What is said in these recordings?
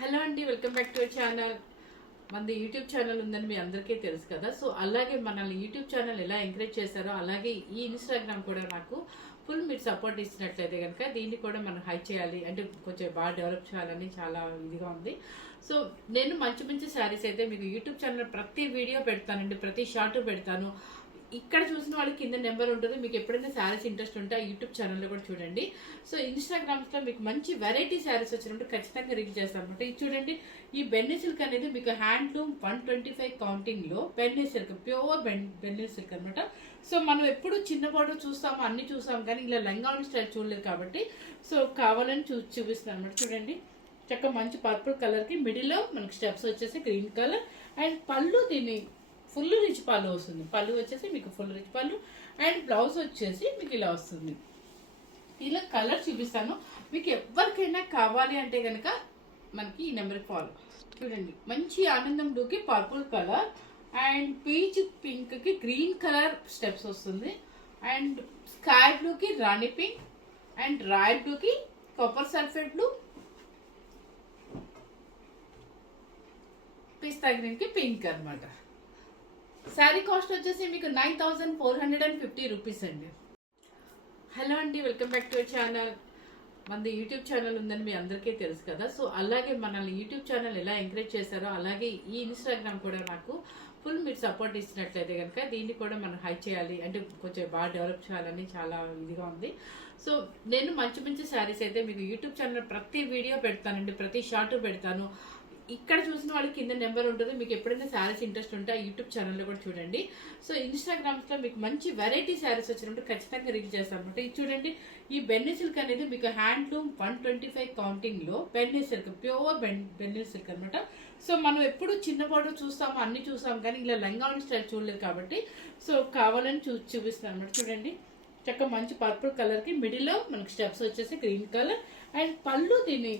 Hello అండి, welcome back to our channel. మనది YouTube channel ఉందని మీ అందరికీ తెలుసు కదా. సో అలాగే మనల్ని యూట్యూబ్ ఛానల్ ఎలా ఎంకరేజ్ చేశారో అలాగే ఈ ఇన్స్టాగ్రామ్ కూడా నాకు ఫుల్ మీరు సపోర్ట్ ఇచ్చినట్లయితే కనుక దీన్ని కూడా మనం హై చేయాలి, అంటే కొంచెం బాగా డెవలప్ చేయాలని చాలా ఇదిగా ఉంది. సో నేను మంచి మంచి శారీస్ అయితే మీకు యూట్యూబ్ ఛానల్ ప్రతి వీడియో పెడతానండి, ప్రతి షార్ట్ పెడతాను. ఇక్కడ చూసిన వాళ్ళకి కింద నెంబర్ ఉంటుంది. మీకు ఎప్పుడైనా శారీస్ ఇంట్రెస్ట్ ఉంటే ఆ యూట్యూబ్ ఛానల్లో కూడా చూడండి. సో ఇన్స్టాగ్రామ్స్లో మీకు మంచి వెరైటీ శారీస్ వచ్చినప్పుడు ఖచ్చితంగా రీచ్ చేస్తాను అనమాట. ఇది చూడండి, ఈ బెన్నీ సిల్క్ అనేది మీకు హ్యాండ్లూమ్ 125 కౌంటింగ్లో బెన్నీ సిల్క్, ప్యూర్ బెన్నీ సిల్క్ అనమాట. సో మనం ఎప్పుడు చిన్న బార్డర్ చూస్తాము, అన్ని చూస్తాము, కానీ ఇలా లంగావని స్టైల్ చూడలేదు కాబట్టి సో కావాలని చూపిస్తున్నాను అనమాట. చూడండి, చక్కగా మంచి పర్పుల్ కలర్కి మిడిల్లో మనకి స్టెప్స్ వచ్చేసి గ్రీన్ కలర్ అండ్ పళ్ళు దీన్ని ఫుల్ రిచ్ పళ్ళు వస్తుంది. పళ్ళు వచ్చేసి మీకు ఫుల్ రిచ్ పళ్ళు అండ్ బ్లౌజ్ వచ్చేసి మీకు ఇలా వస్తుంది. ఇలా కలర్ చూపిస్తాను. మీకు ఎవరికైనా కావాలి అంటే కనుక మనకి ఈ నెంబర్కి ఫాలో. చూడండి, మంచి ఆనందం బ్లూకి పర్పుల్ కలర్ అండ్ పీచ్ పింక్కి గ్రీన్ కలర్ స్టెప్స్ వస్తుంది అండ్ స్కై బ్లూకి రాణి పింక్ అండ్ రాయల్ బ్లూకి కాపర్ సల్ఫేట్ బ్లూ, పిస్తా గ్రీన్కి పింక్ అనమాట. శారీ కాస్ట్ వచ్చేసి మీకు 9450 రూపీస్ అండి. హలో అండి, welcome back to our channel. మనది యూట్యూబ్ ఛానల్ ఉందని మీ అందరికీ తెలుసు కదా. సో అలాగే మనల్ని యూట్యూబ్ ఛానల్ ఎలా ఎంకరేజ్ చేశారో అలాగే ఈ ఇన్స్టాగ్రామ్ కూడా నాకు ఫుల్ మీరు సపోర్ట్ ఇచ్చినట్లయితే కనుక దీన్ని కూడా మనం హై చేయాలి, అంటే కొంచెం బాగా డెవలప్ చేయాలని చాలా ఇదిగా ఉంది. సో నేను మంచి మంచి శారీస్ అయితే మీకు యూట్యూబ్ ఛానల్ ప్రతి వీడియో పెడతానండి, ప్రతి షార్ట్ పెడతాను. ఇక్కడ చూసిన వాళ్ళకి కింద నెంబర్ ఉంటుంది. మీకు ఎప్పుడైనా శారీస్ ఇంట్రెస్ట్ ఉంటే ఆ యూట్యూబ్ ఛానల్లో కూడా చూడండి. సో ఇన్స్టాగ్రామ్స్లో మీకు మంచి వెరైటీ శారీస్ వచ్చినప్పుడు ఖచ్చితంగా రీచ్ చేస్తాను అనమాట. ఇది చూడండి, ఈ బెన్నీ సిల్క్ అనేది మీకు హ్యాండ్లూమ్ 125 కౌంటింగ్లో బెన్నీ సిల్క్, ప్యూర్ బెన్నీ సిల్క్ అనమాట. సో మనం ఎప్పుడు చిన్న బార్డర్ చూస్తాము, అన్ని చూస్తాము, కానీ ఇలా లంగావని స్టైల్ చూడలేదు కాబట్టి సో కావాలని చూపిస్తాను అనమాట. చూడండి, చక్కగా మంచి పర్పుల్ కలర్కి మిడిల్లో మనకి స్టెప్స్ వచ్చేసి గ్రీన్ కలర్ అండ్ పళ్ళు దీన్ని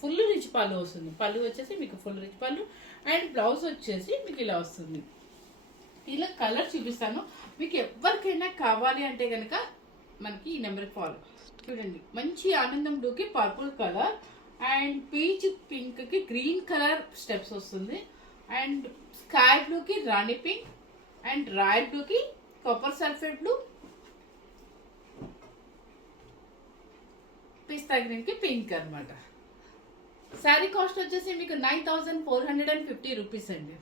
ఫుల్ రిచ్ పళ్ళు వస్తుంది. పళ్ళు వచ్చేసి మీకు ఫుల్ రిచ్ పళ్ళు అండ్ బ్లౌజ్ వచ్చేసి మీకు ఇలా వస్తుంది. ఇలా కలర్ చూపిస్తాను. మీకు ఎవరికైనా కావాలి అంటే కనుక మనకి ఈ నెంబర్కి ఫాలో. చూడండి, మంచి ఆనందం బ్లూకి పర్పుల్ కలర్ అండ్ పీచ్ పింక్కి గ్రీన్ కలర్ స్టెప్స్ వస్తుంది అండ్ స్కై బ్లూకి రాణి పింక్ అండ్ రాయల్ బ్లూకి కాపర్ సల్ఫేట్ బ్లూ, పిస్తా గ్రీన్కి పింక్ అనమాట. శారీ కాస్ట్ వచ్చేసి మీకు 9450 రూపీస్ అండి.